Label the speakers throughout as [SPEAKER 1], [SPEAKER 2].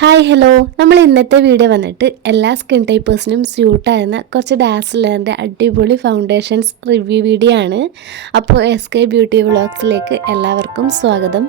[SPEAKER 1] Hi hello നമ്മൾ ഇന്നത്തെ video വന്നിട്ട് എല്ലാ സ്കിൻ ടൈപ്പേഴ്സിനും സ്യൂട്ടായിരുന്ന കുറച്ച് ഡാസിലറിന്റെ അടിപൊളി ഫൗണ്ടേഷൻസ് റിവ്യൂ വീഡിയോ ആണ്. അപ്പോൾ എസ് കെ ബ്യൂട്ടി വ്ളോഗ്സിലേക്ക് എല്ലാവർക്കും സ്വാഗതം.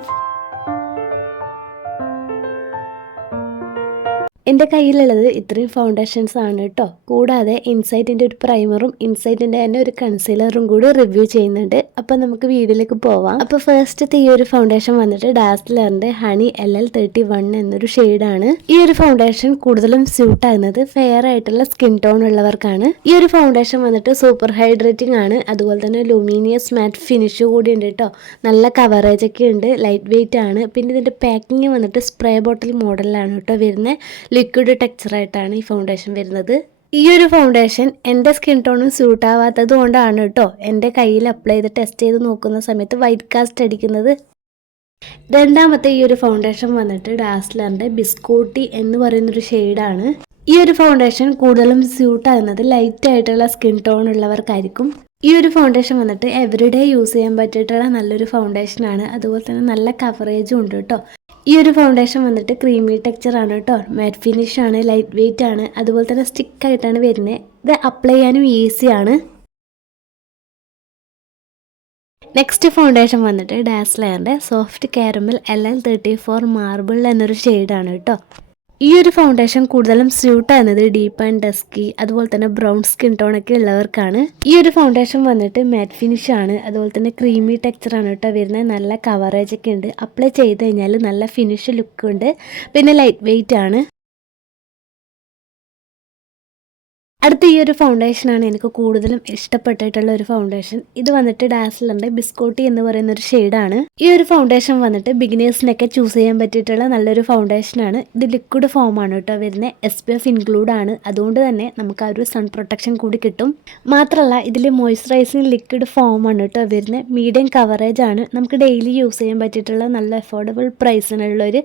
[SPEAKER 1] എന്റെ കയ്യിലുള്ളത് ഇത്രയും ഫൗണ്ടേഷൻസ് ആണ് കേട്ടോ കൂടാതെ ഇൻസൈറ്റിന്റെ ഒരു പ്രൈമറും ഇൻസൈറ്റിന്റെ തന്നെ ഒരു കൺസീലറും കൂടി റിവ്യൂ ചെയ്യുന്നുണ്ട്. അപ്പോൾ നമുക്ക് വീഡിയോയിലേക്ക് പോവാം. അപ്പോൾ ഫസ്റ്റ് ഈ ഒരു ഫൗണ്ടേഷൻ വന്നിട്ട് ഡാസ്ലറിന്റെ honey L L thirty one എന്നൊരു ഷെയ്ഡാണ് ഈ ഒരു ഫൗണ്ടേഷൻ കൂടുതലും സ്യൂട്ട് ആകുന്നത് ഫെയർ ആയിട്ടുള്ള സ്കിൻ ടോൺ ഉള്ളവർക്കാണ്. ഈ ഒരു ഫൗണ്ടേഷൻ വന്നിട്ട് സൂപ്പർ ഹൈഡ്രേറ്റിംഗ് ആണ്. അതുപോലെ തന്നെ ലൂമിനിയസ് മാറ്റ് ഫിനിഷ് കൂടി ഉണ്ട് കേട്ടോ നല്ല കവറേജ് ഒക്കെ ഉണ്ട് ലൈറ്റ് വെയിറ്റ് ആണ്. പിന്നെ ഇതിന്റെ പാക്കിങ് വന്നിട്ട് സ്പ്രേ ബോട്ടിൽ മോഡലിലാണ് കേട്ടോ വരുന്നത്. ലിക്വിഡ് ടെക്സ്ചറായിട്ടാണ് ഈ ഫൗണ്ടേഷൻ വരുന്നത്. ഈ ഒരു ഫൗണ്ടേഷൻ എന്റെ സ്കിൻ ടോണും സ്യൂട്ട് ആവാത്തത് കൊണ്ടാണ് കേട്ടോ എന്റെ കയ്യിൽ അപ്ലൈ ചെയ്ത് ടെസ്റ്റ് ചെയ്ത് നോക്കുന്ന സമയത്ത് വൈറ്റ് കാസ്റ്റ് അടിക്കുന്നത്. രണ്ടാമത്തെ ഈ ഒരു ഫൗണ്ടേഷൻ വന്നിട്ട് ഡാസ്ലറിന്റെ ബിസ്കൂട്ടി എന്ന് പറയുന്നൊരു ഷെയ്ഡാണ് ഈ ഒരു ഫൗണ്ടേഷൻ കൂടുതലും സ്യൂട്ട് ആകുന്നത് ലൈറ്റ് ആയിട്ടുള്ള സ്കിൻ ടോൺ ഉള്ളവർക്കായിരിക്കും. ഈ ഒരു ഫൗണ്ടേഷൻ വന്നിട്ട് എവറിഡേ യൂസ് ചെയ്യാൻ പറ്റിയിട്ടുള്ള നല്ലൊരു ഫൗണ്ടേഷനാണ് അതുപോലെ തന്നെ നല്ല കവറേജും ഉണ്ട് കേട്ടോ ഈ ഒരു ഫൗണ്ടേഷൻ വന്നിട്ട് ക്രീമി ടെക്സ്ചർ ആണ് കേട്ടോ. മാറ്റ് ഫിനിഷ് ആണ് ലൈറ്റ് വെയിറ്റ് ആണ്. അതുപോലെ തന്നെ സ്റ്റിക്ക് ആയിട്ടാണ് വരുന്നത് ഇത് അപ്ലൈ ചെയ്യാനും ഈസിയാണ് നെക്സ്റ്റ് ഫൗണ്ടേഷൻ വന്നിട്ട് ഡാസ്ലയറിന്റെ soft caramel L L thirty four marble എന്നൊരു ഷെയ്ഡാണ് കേട്ടോ. ഈ ഒരു ഫൗണ്ടേഷൻ കൂടുതലും സ്യൂട്ട് ആകുന്നത് ഡീപ്പ് ആൻഡ് ഡസ്കി അതുപോലെ തന്നെ ബ്രൗൺ സ്കിൻ ടോൺ ഒക്കെ ഉള്ളവർക്കാണ്. ഈ ഒരു ഫൗണ്ടേഷൻ വന്നിട്ട് മാറ്റ് ഫിനിഷ് ആണ്. അതുപോലെ തന്നെ ക്രീമി ടെക്സ്ചർ ആണ് കേട്ടോ വരുന്നത്. നല്ല കവറേജ് ഒക്കെ ഉണ്ട്. അപ്ലൈ ചെയ്ത് കഴിഞ്ഞാൽ നല്ല ഫിനിഷ് ലുക്ക് ഉണ്ട്. പിന്നെ ലൈറ്റ് വെയിറ്റ് ആണ്. അടുത്ത ഈ ഒരു ഫൗണ്ടേഷനാണ് എനിക്ക് കൂടുതലും ഇഷ്ടപ്പെട്ടിട്ടുള്ള ഒരു ഫൗണ്ടേഷൻ ഇത് വന്നിട്ട് ഡാസിലുണ്ട്. ബിസ്കോട്ടി എന്ന് പറയുന്ന ഒരു ഷെയ്ഡാണ് ഈ ഒരു ഫൗണ്ടേഷൻ വന്നിട്ട് ബിഗിനേഴ്സിനൊക്കെ ചൂസ് ചെയ്യാൻ പറ്റിയിട്ടുള്ള നല്ലൊരു ഫൗണ്ടേഷനാണ് ഇത് ലിക്വിഡ് ഫോം ആണ് കേട്ടോ വരുന്നത് എസ് പി എഫ് ഇൻക്ലൂഡ് ആണ്. അതുകൊണ്ട് തന്നെ നമുക്ക് ആ ഒരു സൺ പ്രൊട്ടക്ഷൻ കൂടി കിട്ടും. മാത്രമല്ല ഇതിൽ മോയ്സ്ചറൈസിങ് ലിക്വിഡ് ഫോം ആണ് കേട്ടോ വരുന്നത് മീഡിയം കവറേജ് ആണ്. നമുക്ക് ഡെയിലി യൂസ് ചെയ്യാൻ പറ്റിയിട്ടുള്ള നല്ല അഫോർഡബിൾ പ്രൈസിനുള്ള ഒരു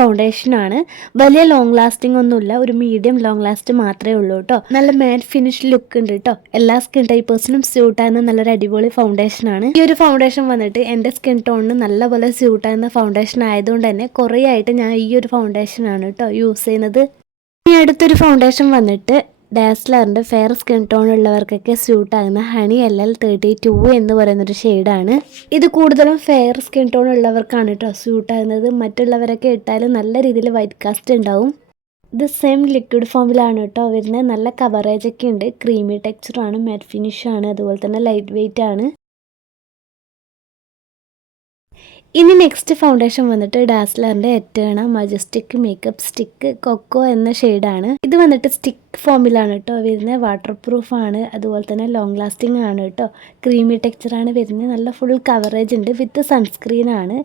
[SPEAKER 1] ഫൗണ്ടേഷനാണ് വലിയ ലോങ് ലാസ്റ്റിംഗ് ഒന്നുമില്ല. ഒരു മീഡിയം ലോങ് ലാസ്റ്റ് മാത്രമേ ഉള്ളൂ കേട്ടോ. നല്ല മാറ്റ് ഫിനിഷ് ലുക്ക് ഉണ്ട് കേട്ടോ എല്ലാ സ്കിൻ ടൈപ്പേഴ്സിനും സ്യൂട്ട് ആകുന്ന നല്ലൊരു അടിപൊളി ഫൗണ്ടേഷൻ ആണ്. ഈ ഒരു ഫൗണ്ടേഷൻ വന്നിട്ട് എന്റെ സ്കിൻ ടോണിന് നല്ലപോലെ സ്യൂട്ട് ആകുന്ന ഫൗണ്ടേഷൻ ആയതുകൊണ്ട് തന്നെ കുറേ ആയിട്ട് ഞാൻ ഈ ഒരു ഫൗണ്ടേഷൻ ആണ് കേട്ടോ യൂസ് ചെയ്യുന്നത്. ഈ അടുത്തൊരു ഫൗണ്ടേഷൻ വന്നിട്ട് ഡാസ്ലറിന്റെ ഫെയർ സ്കിൻ ടോൺ ഉള്ളവർക്കൊക്കെ സ്യൂട്ട് ആകുന്ന honey L L thirty two എന്ന് പറയുന്നൊരു ഷെയ്ഡാണ് ഇത് കൂടുതലും ഫെയർ സ്കിൻ ടോൺ ഉള്ളവർക്കാണ് കേട്ടോ സ്യൂട്ട് ആകുന്നത് മറ്റുള്ളവരൊക്കെ ഇട്ടാലും നല്ല രീതിയിൽ വൈറ്റ് കാസ്റ്റ് ഉണ്ടാവും. ഇത് സെയിം ലിക്വിഡ് ഫോമിലാണ് കേട്ടോ വരുന്നത്. നല്ല കവറേജ് ഒക്കെ ഉണ്ട്. ക്രീമി ടെക്സ്ചറാണ് മാറ്റ് ഫിനിഷാണ് ആണ് അതുപോലെ തന്നെ ലൈറ്റ് വെയിറ്റ് ഇനി നെക്സ്റ്റ് ഫൗണ്ടേഷൻ വന്നിട്ട് ഡാസ്ലറിന്റെ Eterna majestic makeup stick cocoa എന്ന ഷെയ്ഡാണ് ഇത് വന്നിട്ട് സ്റ്റിക്ക് ഫോമിലാണ് കേട്ടോ വരുന്നത് വാട്ടർ പ്രൂഫ് ആണ്. അതുപോലെ തന്നെ ലോങ് ലാസ്റ്റിംഗ് ആണ് കേട്ടോ ക്രീമി ടെക്സ്ചറാണ് വരുന്നത് നല്ല ഫുൾ കവറേജ് ഉണ്ട് വിത്ത് സൺസ്ക്രീൻ ആണ്.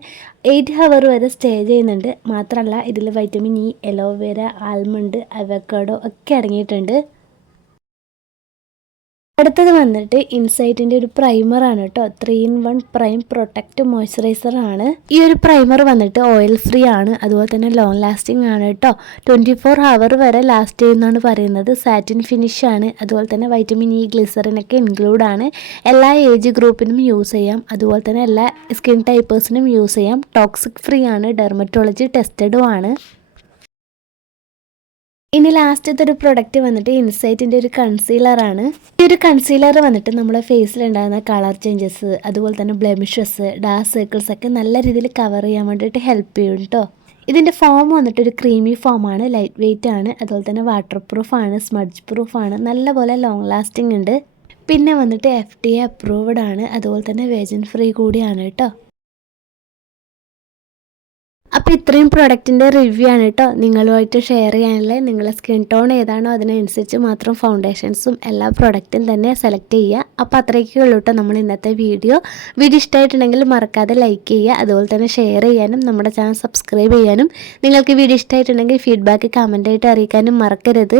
[SPEAKER 1] എയ്റ്റ് ഹവർ വരെ സ്റ്റേ ചെയ്യുന്നുണ്ട്. മാത്രമല്ല ഇതിൽ vitamin E aloe vera almond avocado ഒക്കെ അടങ്ങിയിട്ടുണ്ട്. അടുത്തത് വന്നിട്ട് ഇൻസൈറ്റിന്റെ ഒരു പ്രൈമർ ആണ് കേട്ടോ. Three in one prime protect moisturiser ആണ്. ഈ ഒരു പ്രൈമർ വന്നിട്ട് ഓയിൽ ഫ്രീ ആണ്. അതുപോലെ തന്നെ ലോങ് ലാസ്റ്റിംഗ് ആണ് കേട്ടോ. ട്വന്റി ഫോർ ഹവർ വരെ ലാസ്റ്റ് ചെയ്യുന്നതാണ് പറയുന്നത്. സാറ്റിൻ ഫിനിഷ് ആണ്. അതുപോലെ തന്നെ വൈറ്റമിൻ ഇ ഗ്ലിസറിനൊക്കെ ഇൻക്ലൂഡ് ആണ്. എല്ലാ ഏജ് ഗ്രൂപ്പിനും യൂസ് ചെയ്യാം. അതുപോലെ തന്നെ എല്ലാ സ്കിൻ ടൈപ്പേഴ്സിനും യൂസ് ചെയ്യാം. ടോക്സിക് ഫ്രീ ആണ്. ഡെർമറ്റോളജി ടെസ്റ്റഡും ആണ്. ഇനി ലാസ്റ്റത്തെ ഒരു പ്രൊഡക്റ്റ് വന്നിട്ട് ഇൻസൈറ്റിന്റെ ഒരു കൺസീലറാണ് ഈ ഒരു കൺസീലർ വന്നിട്ട് നമ്മുടെ ഫേസിൽ ഉണ്ടാകുന്ന കളർ ചേഞ്ചസ് അതുപോലെ തന്നെ ബ്ലെമിഷസ് ഡാർക്ക് സർക്കിൾസ് ഒക്കെ നല്ല രീതിയിൽ കവർ ചെയ്യാൻ വേണ്ടിയിട്ട് ഹെൽപ്പ് ചെയ്യും കേട്ടോ ഇതിന്റെ ഫോം വന്നിട്ട് ഒരു ക്രീമി ഫോമാണ് ലൈറ്റ് വെയിറ്റ് ആണ് അതുപോലെ തന്നെ വാട്ടർ പ്രൂഫാണ് സ്മഡ്ജ് പ്രൂഫാണ് നല്ലപോലെ ലോങ് ലാസ്റ്റിംഗ് ഉണ്ട്. പിന്നെ വന്നിട്ട് എഫ് ഡി അപ്രൂവ്ഡ് ആണ് അതുപോലെ തന്നെ വേജൻ ഫ്രീ കൂടിയാണ് കേട്ടോ അപ്പോൾ ഇത്രയും പ്രൊഡക്റ്റിന്റെ റിവ്യൂ ആണ് കേട്ടോ നിങ്ങളുമായിട്ട് ഷെയർ ചെയ്യാനല്ലേ നിങ്ങളെ സ്കിൻ ടോൺ ഏതാണോ അതിനനുസരിച്ച് മാത്രം ഫൗണ്ടേഷൻസും എല്ലാ പ്രൊഡക്റ്റും തന്നെ സെലക്ട് ചെയ്യുക. അപ്പോൾ അത്രയൊക്കെ ഉള്ളൂ കേട്ടോ നമ്മൾ ഇന്നത്തെ വീഡിയോ വീഡിയോ ഇഷ്ടമായിട്ടുണ്ടെങ്കിൽ മറക്കാതെ ലൈക്ക് ചെയ്യുക. അതുപോലെ തന്നെ ഷെയർ ചെയ്യാനും നമ്മുടെ ചാനൽ സബ്സ്ക്രൈബ് ചെയ്യാനും. നിങ്ങൾക്ക് വീഡിയോ ഇഷ്ടമായിട്ടുണ്ടെങ്കിൽ ഫീഡ്ബാക്ക് കമന്റായിട്ട് അറിയിക്കാനും മറക്കരുത്.